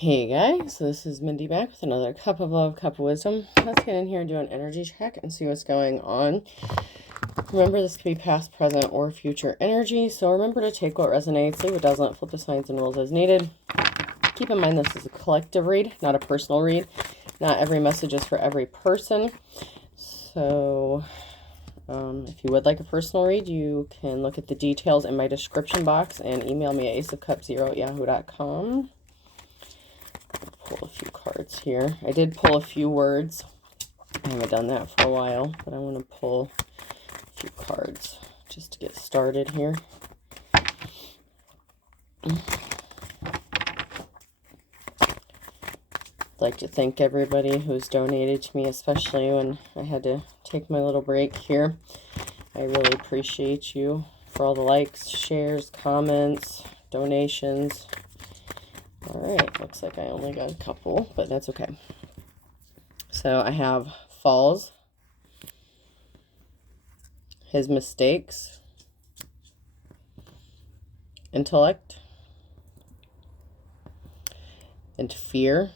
Hey guys, this is Mindy back with another cup of love, cup of wisdom. Let's get in here and do an energy check and see what's going on. Remember, this could be past, present, or future energy, so remember to take what resonates, leave what doesn't, flip the signs and rules as needed. Keep in mind this is a collective read, not a personal read. Not every message is for every person. So if you would like a personal read, you can look at the details in my description box and email me at aceofcups0@yahoo.com. Pull a few cards here. I did pull a few words. I haven't done that for a while, but I want to pull a few cards just to get started here. I'd like to thank everybody who's donated to me, especially when I had to take my little break here. I really appreciate you for all the likes, shares, comments, donations. Alright, looks like I only got a couple, but that's okay. So I have falls, his mistakes, intellect, and fear.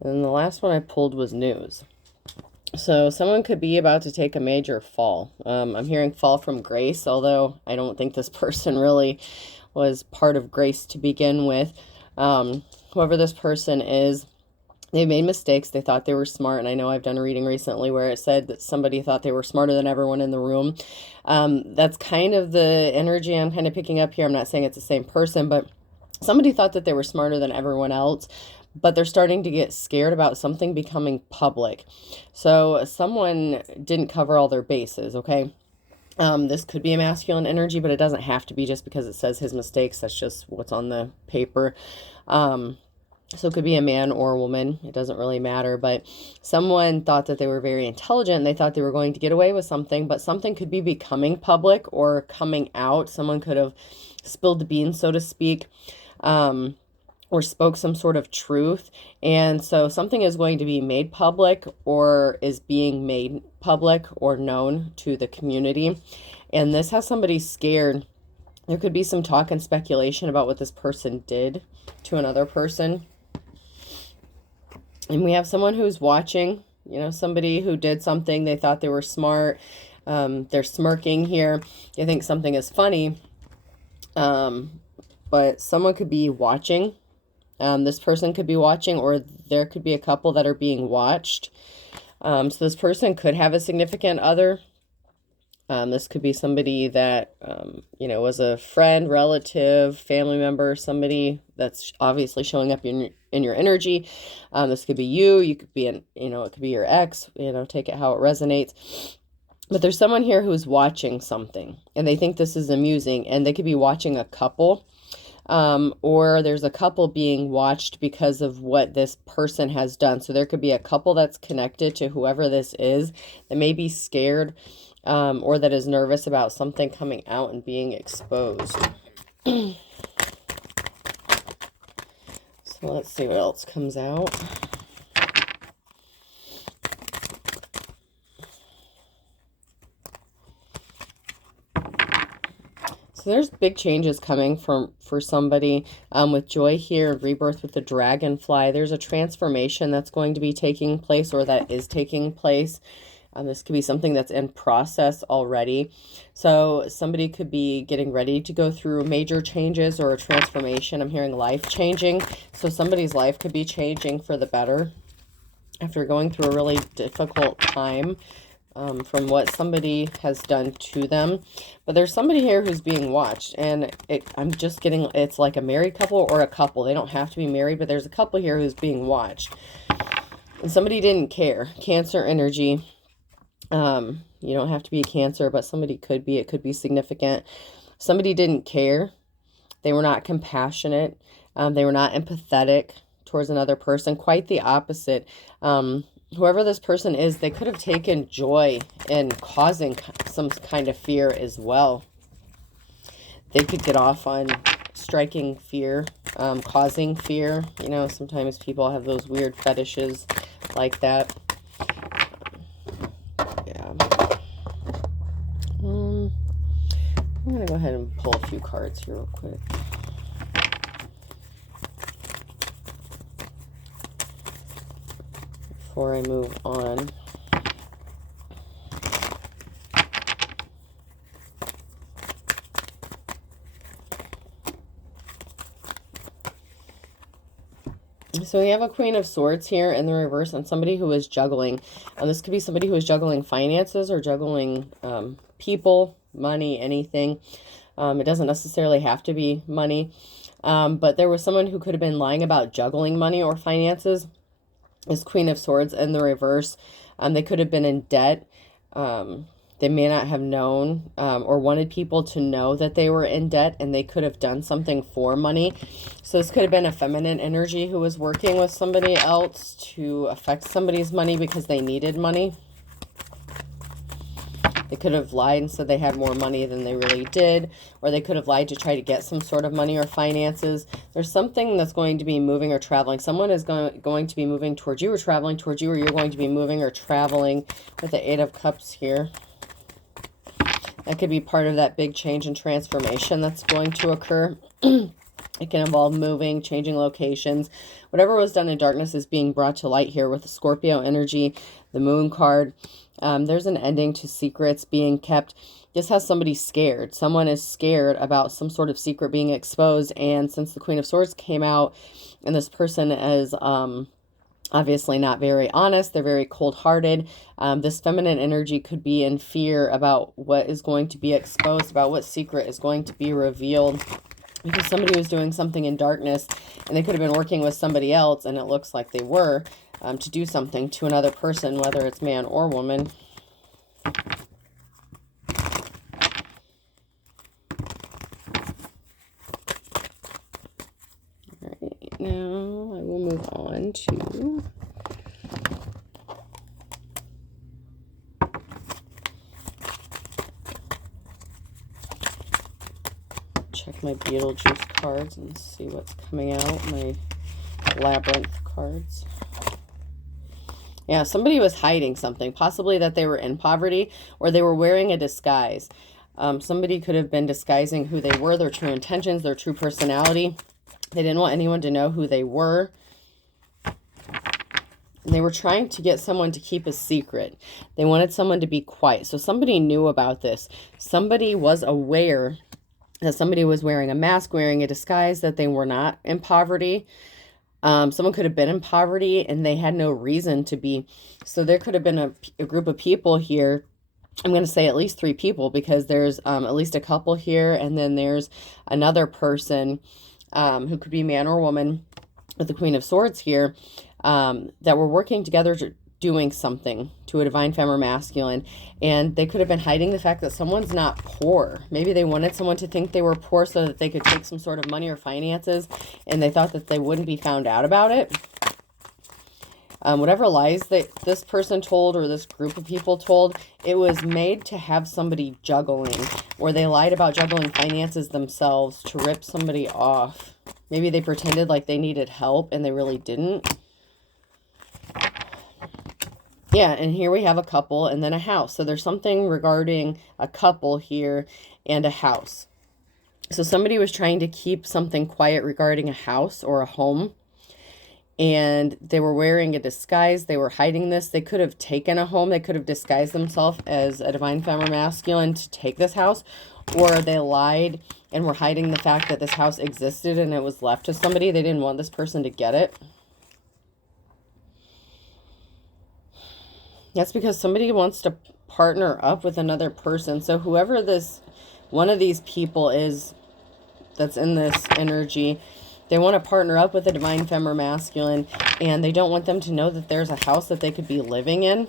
And the last one I pulled was news. So someone could be about to take a major fall. I'm hearing fall from grace, although I don't think this person really was part of grace to begin with. Whoever this person is, they made mistakes. They thought they were smart. And I know I've done a reading recently where it said that somebody thought they were smarter than everyone in the room. That's kind of the energy I'm kind of picking up here. I'm not saying it's the same person, but somebody thought that they were smarter than everyone else, but they're starting to get scared about something becoming public. So someone didn't cover all their bases, okay? This could be a masculine energy, but it doesn't have to be just because it says his mistakes. That's just what's on the paper. So it could be a man or a woman. It doesn't really matter. But someone thought that they were very intelligent and they thought they were going to get away with something, but something could be becoming public or coming out. Someone could have spilled the beans, so to speak, or spoke some sort of truth. And so something is going to be made public or is being made public or known to the community. And this has somebody scared. There could be some talk and speculation about what this person did to another person. And we have someone who's watching, somebody who did something. They thought they were smart. They're smirking here. They think something is funny. But someone could be watching. This person could be watching, or there could be a couple that are being watched. So this person could have a significant other. This could be somebody that, was a friend, relative, family member, somebody that's obviously showing up in your energy. This could be you. You could be, it could be your ex, take it how it resonates. But there's someone here who's watching something, and they think this is amusing, and they could be watching a couple. Or there's a couple being watched because of what this person has done. So there could be a couple that's connected to whoever this is that may be scared, or that is nervous about something coming out and being exposed. So let's see what else comes out. So there's big changes coming for somebody with joy here, rebirth with the dragonfly. There's a transformation that's going to be taking place, or that is taking place. This could be something that's in process already. So somebody could be getting ready to go through major changes or a transformation. I'm hearing life changing. So somebody's life could be changing for the better after going through a really difficult time. From what somebody has done to them. But there's somebody here who's being watched, and I'm just getting, it's like a married couple or a couple. They don't have to be married, but there's a couple here who's being watched. And somebody didn't care. Cancer energy. You don't have to be a Cancer, but somebody could be. It could be significant. Somebody didn't care. They were not compassionate. They were not empathetic towards another person. Quite the opposite. Whoever this person is, they could have taken joy in causing some kind of fear as well. They could get off on striking fear, causing fear. Sometimes people have those weird fetishes like that. Yeah. I'm going to go ahead and pull a few cards here real quick. before I move on. So we have a Queen of Swords here in the reverse and somebody who is juggling. This could be somebody who is juggling finances or juggling people, money, anything. It doesn't necessarily have to be money. But there was someone who could have been lying about juggling money or finances. This Queen of Swords in the reverse. They could have been in debt. They may not have known or wanted people to know that they were in debt, and they could have done something for money. So this could have been a feminine energy who was working with somebody else to affect somebody's money because they needed money. They could have lied and said they had more money than they really did, or they could have lied to try to get some sort of money or finances. There's something that's going to be moving or traveling. Someone is going to be moving towards you or traveling towards you, or you're going to be moving or traveling with the Eight of Cups here. That could be part of that big change and transformation that's going to occur. It can involve moving, changing locations. Whatever was done in darkness is being brought to light here with the Scorpio energy, the Moon card. There's an ending to secrets being kept. This has somebody scared. Someone is scared about some sort of secret being exposed. And since the Queen of Swords came out and this person is obviously not very honest, they're very cold-hearted. This feminine energy could be in fear about what is going to be exposed, about what secret is going to be revealed. Because somebody was doing something in darkness and they could have been working with somebody else, and it looks like they were, to do something to another person, whether it's man or woman. All right, now I will move on to check my Beetlejuice cards and see what's coming out. My Labyrinth cards. Yeah, somebody was hiding something. Possibly that they were in poverty or they were wearing a disguise. Somebody could have been disguising who they were, their true intentions, their true personality. They didn't want anyone to know who they were. And they were trying to get someone to keep a secret. They wanted someone to be quiet. So somebody knew about this. Somebody was aware that somebody was wearing a mask, wearing a disguise, that they were not in poverty. Someone could have been in poverty and they had no reason to be. So there could have been a group of people here. I'm going to say at least 3 people, because there's at least a couple here. And then there's another person who could be man or woman with the Queen of Swords here that were working together doing something to a divine femme or masculine, and they could have been hiding the fact that someone's not poor. Maybe they wanted someone to think they were poor so that they could take some sort of money or finances, and they thought that they wouldn't be found out about it. Whatever lies that this person told or this group of people told, it was made to have somebody juggling, or they lied about juggling finances themselves to rip somebody off. Maybe they pretended like they needed help and they really didn't. Yeah, and here we have a couple and then a house. So there's something regarding a couple here and a house. So somebody was trying to keep something quiet regarding a house or a home. And they were wearing a disguise. They were hiding this. They could have taken a home. They could have disguised themselves as a divine femme or masculine to take this house. Or they lied and were hiding the fact that this house existed and it was left to somebody. They didn't want this person to get it. That's because somebody wants to partner up with another person. So whoever this, one of these people is that's in this energy, they want to partner up with a divine femme or masculine, and they don't want them to know that there's a house that they could be living in.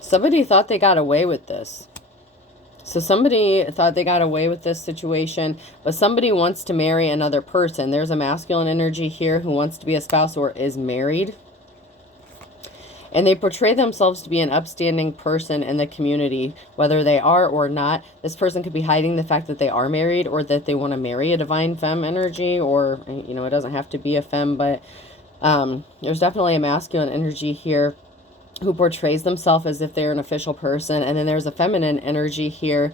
Somebody thought they got away with this. So somebody thought they got away with this situation, but somebody wants to marry another person. There's a masculine energy here who wants to be a spouse or is married. And they portray themselves to be an upstanding person in the community, whether they are or not. This person could be hiding the fact that they are married or that they want to marry a divine femme energy, or, you know, it doesn't have to be a femme, but there's definitely a masculine energy here who portrays themselves as if they're an official person. And then there's a feminine energy here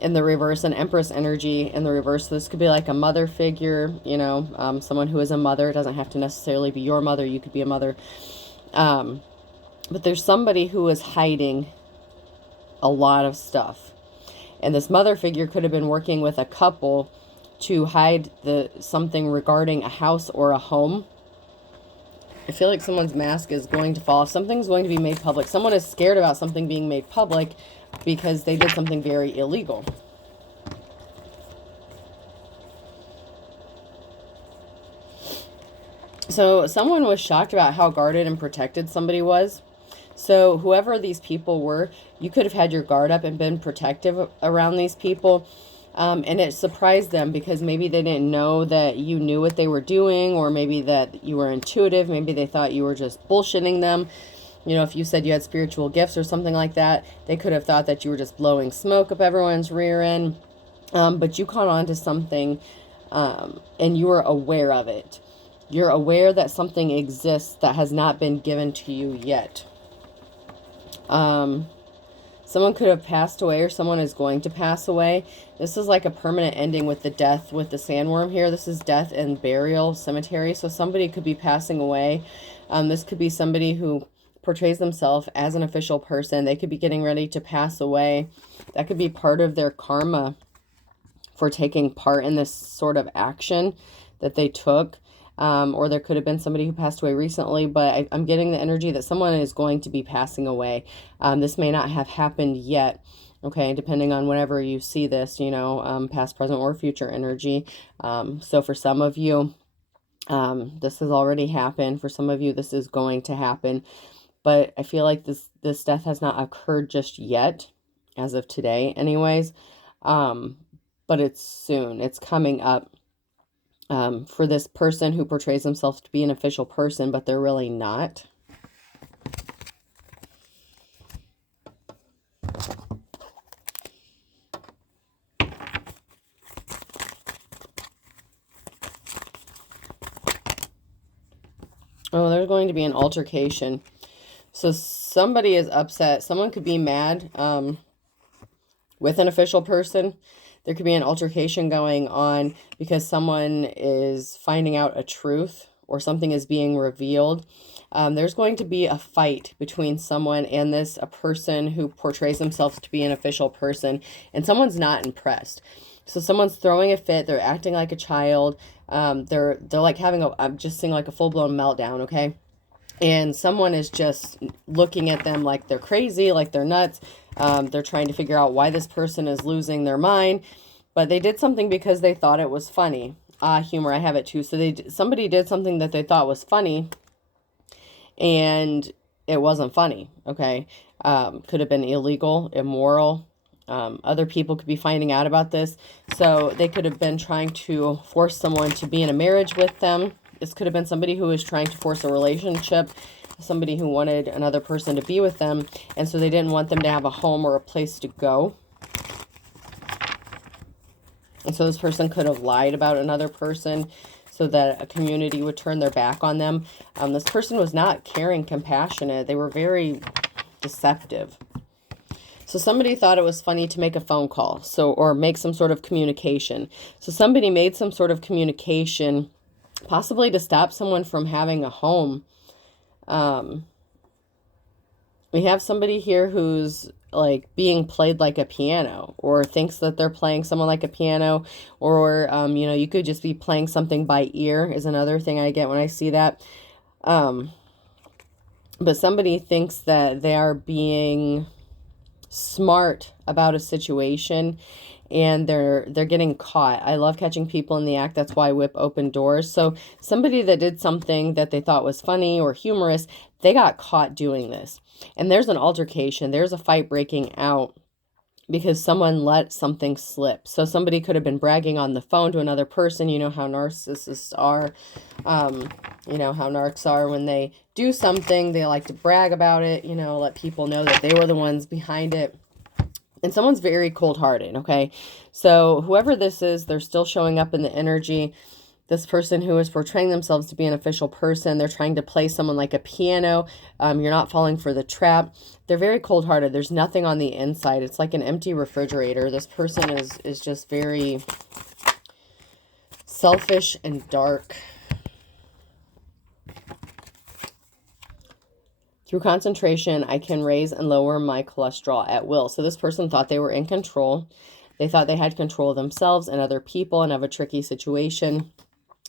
in the reverse, an Empress energy in the reverse. So this could be like a mother figure, you know, someone who is a mother. It doesn't have to necessarily be your mother. You could be a mother. But there's somebody who is hiding a lot of stuff. And this mother figure could have been working with a couple to hide something regarding a house or a home. I feel like someone's mask is going to fall off. Something's going to be made public. Someone is scared about something being made public because they did something very illegal. So someone was shocked about how guarded and protected somebody was. So whoever these people were, you could have had your guard up and been protective around these people. And it surprised them because maybe they didn't know that you knew what they were doing, or maybe that you were intuitive. Maybe they thought you were just bullshitting them. You know, if you said you had spiritual gifts or something like that, they could have thought that you were just blowing smoke up everyone's rear end. But you caught on to something, and you were aware of it. You're aware that something exists that has not been given to you yet. Someone could have passed away, or someone is going to pass away. This is like a permanent ending with the death, with the sandworm here. This is death and burial cemetery. So somebody could be passing away. This could be somebody who portrays themselves as an official person. They could be getting ready to pass away. That could be part of their karma for taking part in this sort of action that they took. Or there could have been somebody who passed away recently, but I'm getting the energy that someone is going to be passing away. This may not have happened yet, okay, depending on whenever you see this, you know, past, present, or future energy. So for some of you, this has already happened. For some of you, this is going to happen. But I feel like this death has not occurred just yet, as of today anyways. But it's soon. It's coming up. For this person who portrays themselves to be an official person, but they're really not. Oh, there's going to be an altercation. So somebody is upset. Someone could be mad with an official person. There could be an altercation going on because someone is finding out a truth or something is being revealed. There's going to be a fight between someone and a person who portrays themselves to be an official person, and someone's not impressed. So someone's throwing a fit. They're acting like a child. They're like having I'm just seeing like a full-blown meltdown, okay? And someone is just looking at them like they're crazy, like they're nuts. They're trying to figure out why this person is losing their mind. But they did something because they thought it was funny. Humor, I have it too. So somebody did something that they thought was funny, and it wasn't funny, okay? Could have been illegal, immoral. Other people could be finding out about this. So they could have been trying to force someone to be in a marriage with them. This could have been somebody who was trying to force a relationship, somebody who wanted another person to be with them, and so they didn't want them to have a home or a place to go. And so this person could have lied about another person so that a community would turn their back on them. This person was not caring, compassionate. They were very deceptive. So somebody thought it was funny to make a phone call, or make some sort of communication. So somebody made some sort of communication, possibly to stop someone from having a home. We have somebody here who's like being played like a piano, or thinks that they're playing someone like a piano, or, you know, you could just be playing something by ear is another thing I get when I see that. But somebody thinks that they are being smart about a situation, and they're getting caught. I love catching people in the act. That's why I whip open doors. So somebody that did something that they thought was funny or humorous, they got caught doing this. And there's an altercation. There's a fight breaking out because someone let something slip. So somebody could have been bragging on the phone to another person. You know how narcissists are. You know how narcs are when they do something. They like to brag about it, you know, let people know that they were the ones behind it. And someone's very cold-hearted, okay? So whoever this is, they're still showing up in the energy. This person who is portraying themselves to be an official person, they're trying to play someone like a piano. You're not falling for the trap. They're very cold-hearted. There's nothing on the inside. It's like an empty refrigerator. This person is just very selfish and dark. Through concentration, I can raise and lower my cholesterol at will. So this person thought they were in control. They thought they had control of themselves and other people and of a tricky situation.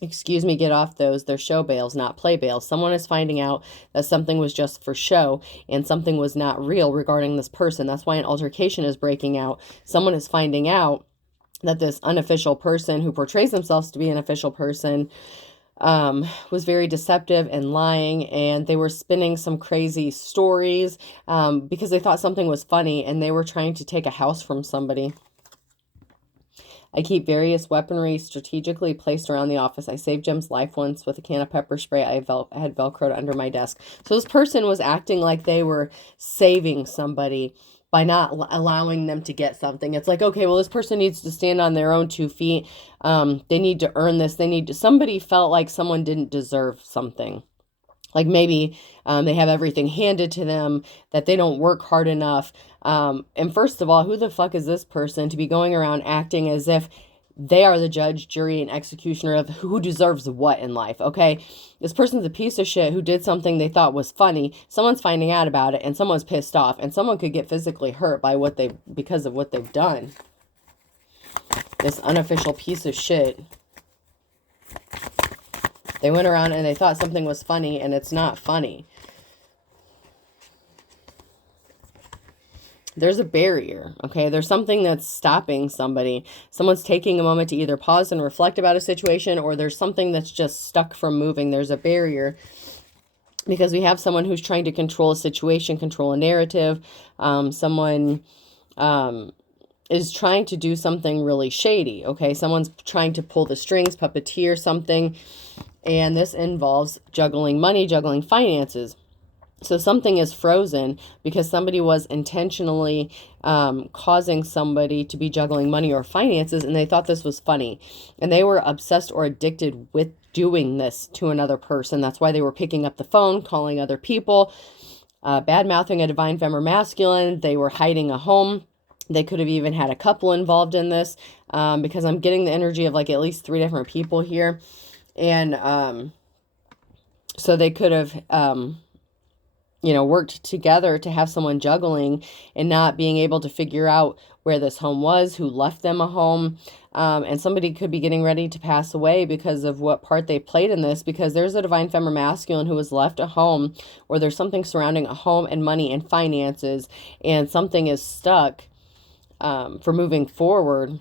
Excuse me, get off those. They're show bails, not play bails. Someone is finding out that something was just for show and something was not real regarding this person. That's why an altercation is breaking out. Someone is finding out that this unofficial person who portrays themselves to be an official person was very deceptive and lying, and they were spinning some crazy stories because they thought something was funny, and they were trying to take a house from somebody. I keep various weaponry strategically placed around the office. I saved Jim's life once with a can of pepper spray I had Velcroed under my desk. So this person was acting like they were saving somebody by not allowing them to get something. It's like, okay, well, this person needs to stand on their own 2 feet. They need to earn this. Somebody felt like someone didn't deserve something. Like maybe they have everything handed to them, that they don't work hard enough. And first of all, who the fuck is this person to be going around acting as if they are the judge, jury, and executioner of who deserves what in life, okay? This person's a piece of shit who did something they thought was funny. Someone's finding out about it, and someone's pissed off, and someone could get physically hurt by because of what they've done. This unofficial piece of shit. They went around and they thought something was funny, and it's not funny. There's a barrier, okay? There's something that's stopping somebody. Someone's taking a moment to either pause and reflect about a situation, or there's something that's just stuck from moving. There's a barrier because we have someone who's trying to control a situation, control a narrative. Someone is trying to do something really shady, okay? Someone's trying to pull the strings, puppeteer something, and this involves juggling money, juggling finances. So something is frozen because somebody was intentionally causing somebody to be juggling money or finances, and they thought this was funny. And they were obsessed or addicted with doing this to another person. That's why they were picking up the phone, calling other people, bad-mouthing a divine femme or masculine. They were hiding a home. They could have even had a couple involved in this because I'm getting the energy of like at least 3 different people here. And so they could have... worked together to have someone juggling and not being able to figure out where this home was, who left them a home. And somebody could be getting ready to pass away because of what part they played in this, because there's a divine femme or masculine who was left a home, or there's something surrounding a home and money and finances, and something is stuck for moving forward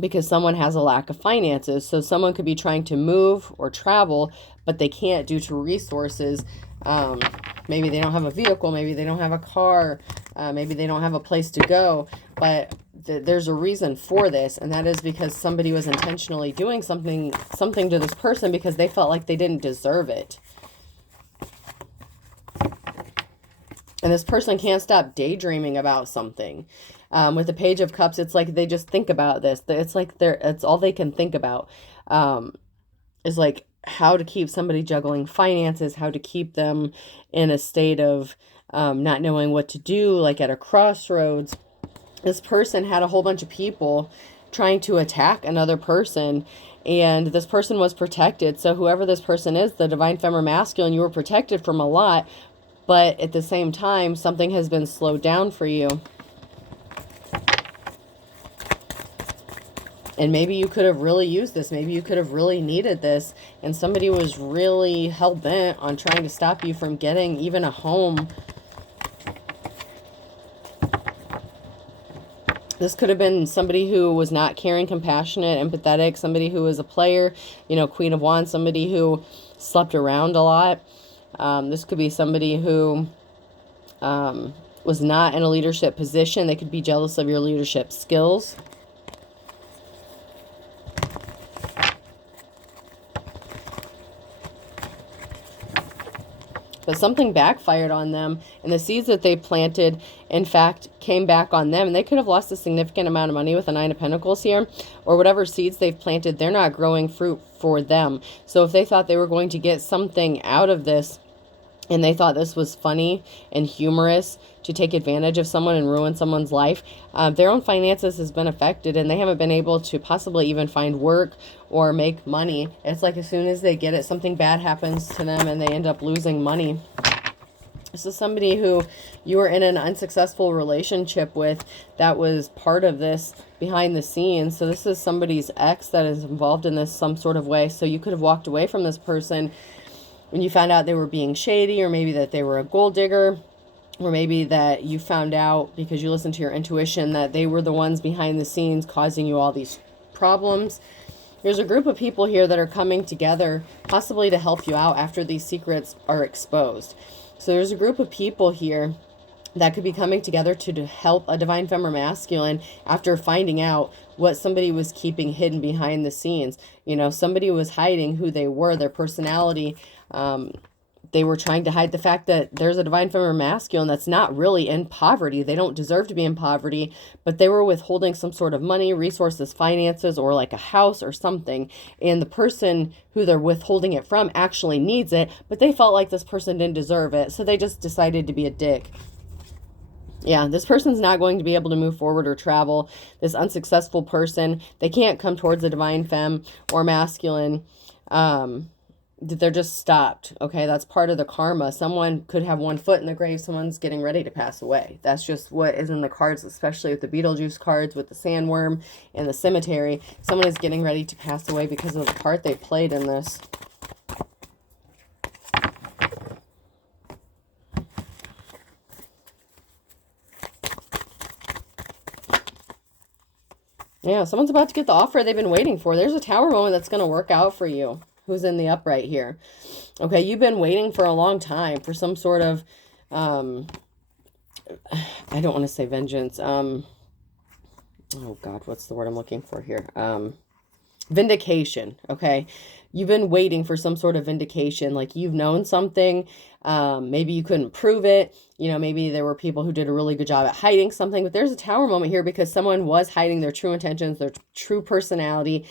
because someone has a lack of finances. So someone could be trying to move or travel, but they can't due to resources. Maybe they don't have a vehicle, maybe they don't have a car, maybe they don't have a place to go, but there's a reason for this, and that is because somebody was intentionally doing something to this person because they felt like they didn't deserve it. And this person can't stop daydreaming about something. With the Page of Cups, it's like they just think about this. It's like it's all they can think about. Is like how to keep somebody juggling finances, how to keep them in a state of not knowing what to do, like at a crossroads. This person had a whole bunch of people trying to attack another person, and this person was protected. So whoever this person is, the divine femme or masculine, you were protected from a lot, but at the same time, something has been slowed down for you. And maybe you could have really used this. Maybe you could have really needed this. And somebody was really hell-bent on trying to stop you from getting even a home. This could have been somebody who was not caring, compassionate, empathetic. Somebody who was a player, Queen of Wands. Somebody who slept around a lot. This could be somebody who was not in a leadership position. They could be jealous of your leadership skills. But something backfired on them, and the seeds that they planted, in fact, came back on them. And they could have lost a significant amount of money with the Nine of Pentacles here, or whatever seeds they've planted, they're not growing fruit for them. So if they thought they were going to get something out of this, and they thought this was funny and humorous to take advantage of someone and ruin someone's life, their own finances has been affected, and they haven't been able to possibly even find work or make money. It's like as soon as they get it, something bad happens to them and they end up losing money. This is somebody who you were in an unsuccessful relationship with that was part of this behind the scenes. So this is somebody's ex that is involved in this some sort of way. So you could have walked away from this person when you found out they were being shady, or maybe that they were a gold digger, or maybe that you found out because you listened to your intuition that they were the ones behind the scenes causing you all these problems. There's a group of people here that are coming together possibly to help you out after these secrets are exposed. So there's a group of people here that could be coming together to help a divine feminine masculine after finding out what somebody was keeping hidden behind the scenes. You know, somebody was hiding who they were, their personality. They were trying to hide the fact that there's a divine feminine masculine that's not really in poverty. They don't deserve to be in poverty, but they were withholding some sort of money, resources, finances, or like a house or something. And the person who they're withholding it from actually needs it, but they felt like this person didn't deserve it. So they just decided to be a dick. Yeah, this person's not going to be able to move forward or travel. This unsuccessful person, they can't come towards a divine femme or masculine. They're just stopped. Okay, that's part of the karma. Someone could have one foot in the grave. Someone's getting ready to pass away. That's just what is in the cards, especially with the Beetlejuice cards, with the sandworm and the cemetery. Someone is getting ready to pass away because of the part they played in this. Yeah, someone's about to get the offer they've been waiting for. There's a Tower moment that's going to work out for you. Who's in the upright here? Okay, you've been waiting for a long time for some sort of, I don't want to say vengeance. Oh God, what's the word I'm looking for here? Vindication. Okay, you've been waiting for some sort of vindication. Like you've known something. Maybe you couldn't prove it. You know, maybe there were people who did a really good job at hiding something. But there's a Tower moment here because someone was hiding their true intentions, their true personality.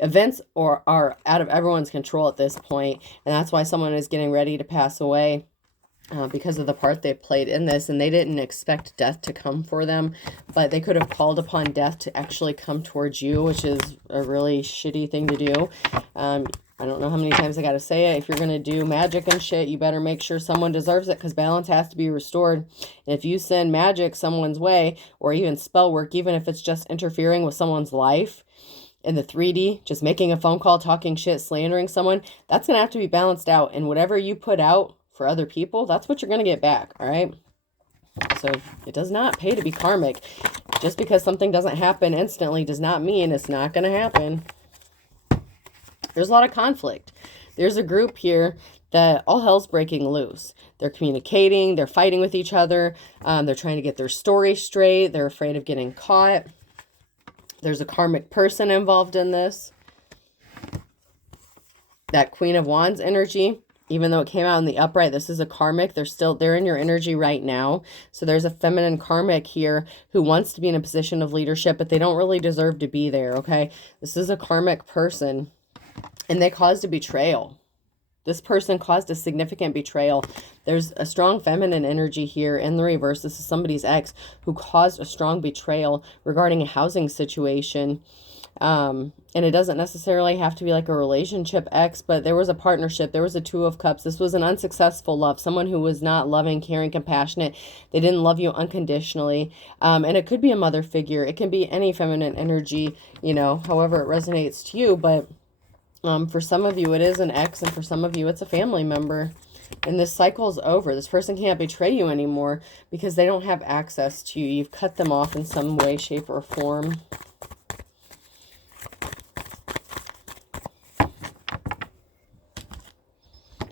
Events are out of everyone's control at this point, and that's why someone is getting ready to pass away because of the part they played in this. And they didn't expect death to come for them, but they could have called upon death to actually come towards you, which is a really shitty thing to do. I don't know how many times I got to say it. If you're going to do magic and shit, you better make sure someone deserves it, because balance has to be restored. And if you send magic someone's way, or even spell work, even if it's just interfering with someone's life, in the 3D, just making a phone call, talking shit, slandering someone, that's going to have to be balanced out. And whatever you put out for other people, that's what you're going to get back, all right? So it does not pay to be karmic. Just because something doesn't happen instantly does not mean it's not going to happen. There's a lot of conflict. There's a group here that all hell's breaking loose. They're communicating, they're fighting with each other, they're trying to get their story straight, they're afraid of getting caught. There's a karmic person involved in this. That Queen of Wands energy, even though it came out in the upright, this is a karmic. They're in your energy right now. So there's a feminine karmic here who wants to be in a position of leadership, but they don't really deserve to be there, okay? This is a karmic person, and they caused a betrayal. This person caused a significant betrayal. There's a strong feminine energy here in the reverse. This is somebody's ex who caused a strong betrayal regarding a housing situation. And it doesn't necessarily have to be like a relationship ex, but there was a partnership. There was a Two of Cups. This was an unsuccessful love. Someone who was not loving, caring, compassionate. They didn't love you unconditionally. And it could be a mother figure. It can be any feminine energy, you know, however it resonates to you. But for some of you, it is an ex, and for some of you, it's a family member. And this cycle's over. This person can't betray you anymore because they don't have access to you. You've cut them off in some way, shape, or form.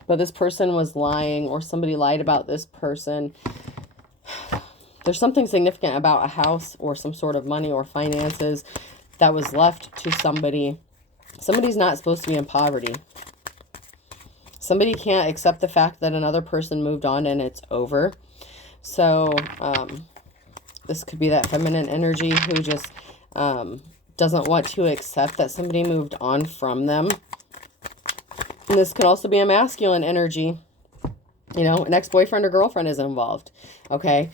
But this person was lying, or somebody lied about this person. There's something significant about a house or some sort of money or finances that was left to somebody. Somebody's not supposed to be in poverty. Somebody can't accept the fact that another person moved on and it's over. So this could be that feminine energy who just doesn't want to accept that somebody moved on from them. And this could also be a masculine energy. You know, an ex-boyfriend or girlfriend is involved. Okay.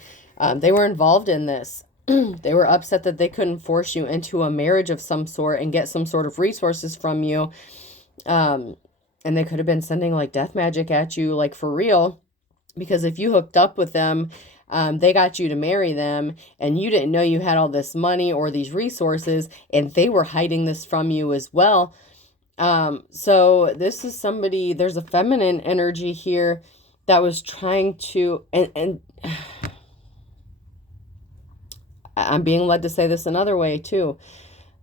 They were involved in this. They were upset that they couldn't force you into a marriage of some sort and get some sort of resources from you. And they could have been sending like death magic at you, like for real. Because if you hooked up with them, they got you to marry them and you didn't know you had all this money or these resources, and they were hiding this from you as well. So this is somebody, there's a feminine energy here that was trying to, and I'm being led to say this another way too.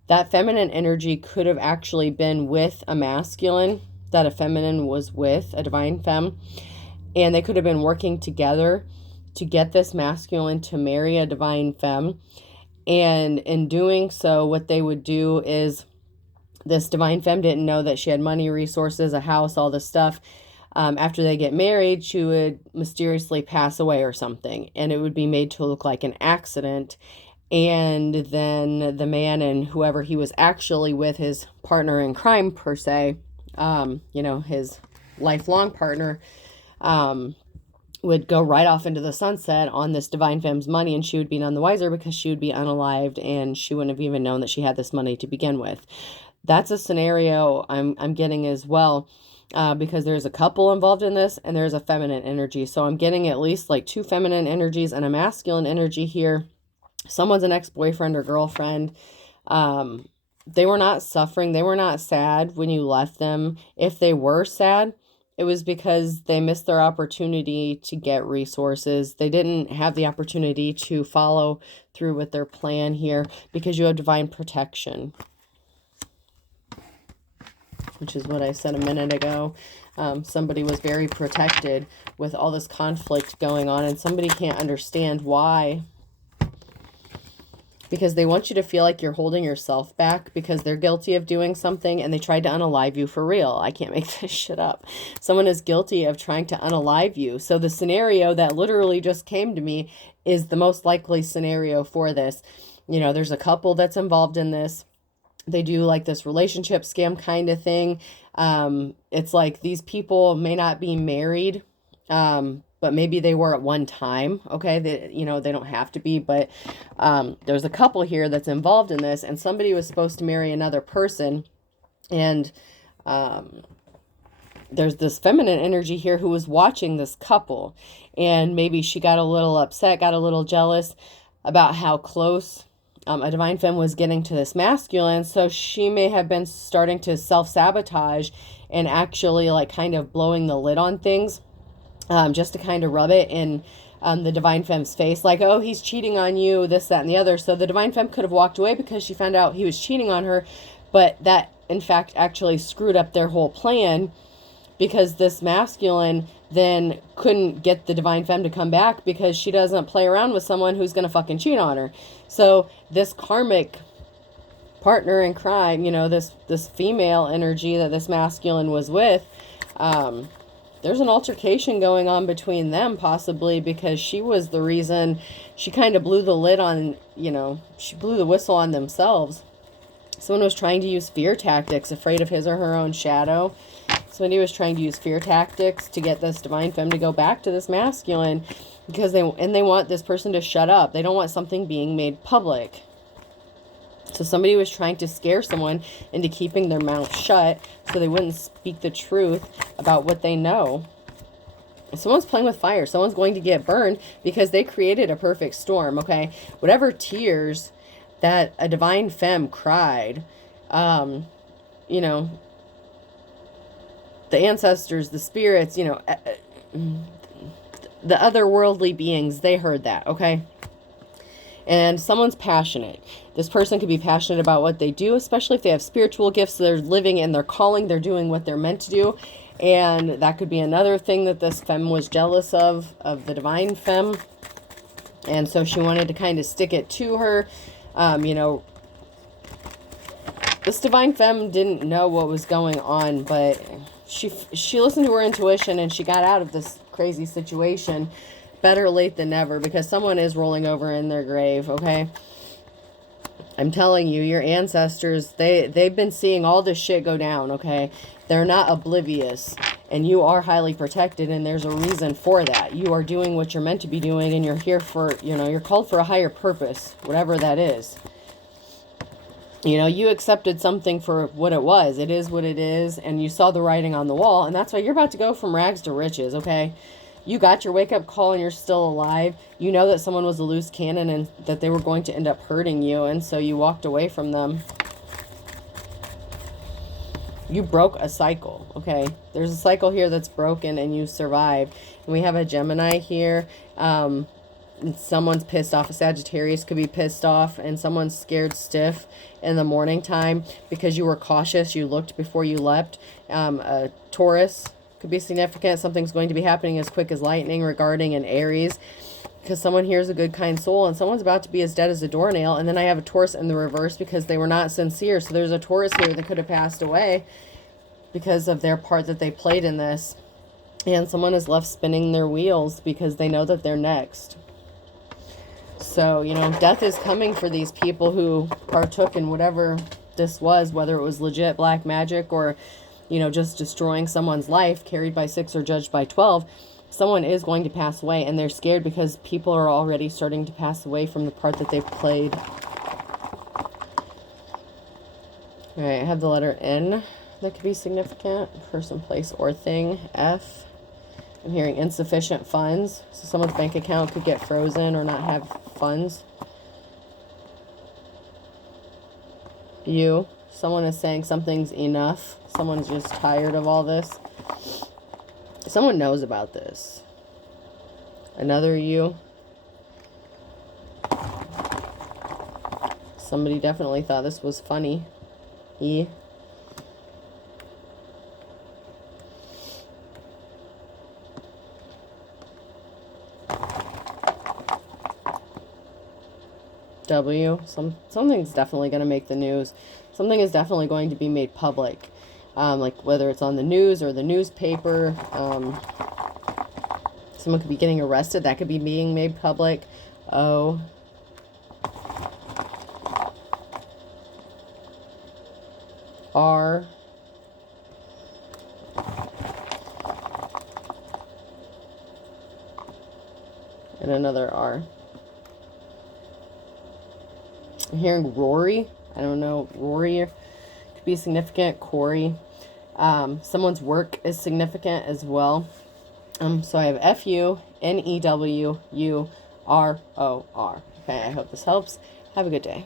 That feminine energy could have actually been with a masculine, that a feminine was with a divine femme, and they could have been working together to get this masculine to marry a divine femme. And in doing so, what they would do is, this divine femme didn't know that she had money, resources, a house, all this stuff. After they get married, she would mysteriously pass away or something, and it would be made to look like an accident. And then the man and whoever he was actually with, his partner in crime per se, you know, his lifelong partner, would go right off into the sunset on this divine femme's money, and she would be none the wiser because she would be unalived and she wouldn't have even known that she had this money to begin with. That's a scenario I'm getting as well, because there's a couple involved in this and there's a feminine energy. So I'm getting at least like 2 feminine energies and a masculine energy here. Someone's an ex-boyfriend or girlfriend. They were not suffering. They were not sad when you left them. If they were sad, it was because they missed their opportunity to get resources. They didn't have the opportunity to follow through with their plan here because you have divine protection, which is what I said a minute ago. Somebody was very protected with all this conflict going on, and somebody can't understand why. Because they want you to feel like you're holding yourself back because they're guilty of doing something and they tried to unalive you for real. I can't make this shit up. Someone is guilty of trying to unalive you. So the scenario that literally just came to me is the most likely scenario for this. You know, there's a couple that's involved in this. They do like this relationship scam kind of thing. It's like these people may not be married, but maybe they were at one time. Okay. They, you know, they don't have to be, but, there's a couple here that's involved in this, and somebody was supposed to marry another person. And, there's this feminine energy here who was watching this couple, and maybe she got a little upset, got a little jealous about how close, a divine femme was getting to this masculine. So she may have been starting to self-sabotage and actually like kind of blowing the lid on things, just to kind of rub it in the divine femme's face, like, oh, he's cheating on you, this, that, and the other. So the divine femme could have walked away because she found out he was cheating on her, but that in fact actually screwed up their whole plan, because this masculine then couldn't get the divine femme to come back because she doesn't play around with someone who's going to fucking cheat on her. So this karmic partner in crime, you know, this female energy that this masculine was with, there's an altercation going on between them, possibly because she was the reason. She kind of blew the lid on, you know, she blew the whistle on themselves. Someone was trying to use fear tactics, afraid of his or her own shadow. Somebody was trying to use fear tactics to get this divine femme to go back to this masculine, because they want this person to shut up. They don't want something being made public. So somebody was trying to scare someone into keeping their mouth shut so they wouldn't speak the truth about what they know. Someone's playing with fire. Someone's going to get burned because they created a perfect storm, okay? Whatever tears that a divine femme cried, you know, the ancestors, the spirits, you know, the otherworldly beings, they heard that, okay? And someone's passionate. This person could be passionate about what they do, especially if they have spiritual gifts. They're living in their calling. They're doing what they're meant to do. And that could be another thing that this femme was jealous of the divine femme. And so she wanted to kind of stick it to her, you know, This divine femme didn't know what was going on, but she listened to her intuition and she got out of this crazy situation. Better late than never, because someone is rolling over in their grave, okay? I'm telling you, your ancestors, they've been seeing all this shit go down, okay? They're not oblivious, and you are highly protected, and there's a reason for that. You are doing what you're meant to be doing, and you're here for, you know, you're called for a higher purpose, whatever that is. You know, you accepted something for what it was. It is what it is, and you saw the writing on the wall, and that's why you're about to go from rags to riches, okay? You got your wake-up call and you're still alive. You know that someone was a loose cannon and that they were going to end up hurting you, and so you walked away from them. You broke a cycle, okay? There's a cycle here that's broken and you survived. And we have a Gemini here. Someone's pissed off. A Sagittarius could be pissed off, and someone's scared stiff in the morning time because you were cautious. You looked before you leapt. A Taurus could be significant. Something's going to be happening as quick as lightning regarding an Aries, because someone here is a good, kind soul, and someone's about to be as dead as a doornail. And then I have a Taurus in the reverse because they were not sincere. So there's a Taurus here that could have passed away because of their part that they played in this. And someone is left spinning their wheels because they know that they're next. So, you know, death is coming for these people who partook in whatever this was, whether it was legit black magic or, you know, just destroying someone's life, carried by 6 or judged by 12. Someone is going to pass away, and they're scared because people are already starting to pass away from the part that they've played. All right, I have the letter N that could be significant. Person, place, or thing. F. I'm hearing insufficient funds. So someone's bank account could get frozen or not have funds. U. Someone is saying something's enough. Someone's just tired of all this. Someone knows about this. Another U. Somebody definitely thought this was funny. E. W. Something's definitely going to make the news. Something is definitely going to be made public. Like whether it's on the news or the newspaper. Someone could be getting arrested. That could be being made public. O. R. And another R. I'm hearing Rory. I don't know. Rory could be significant. Corey. Someone's work is significant as well. So I have F-U-N-E-W-U-R-O-R. Okay, I hope this helps. Have a good day.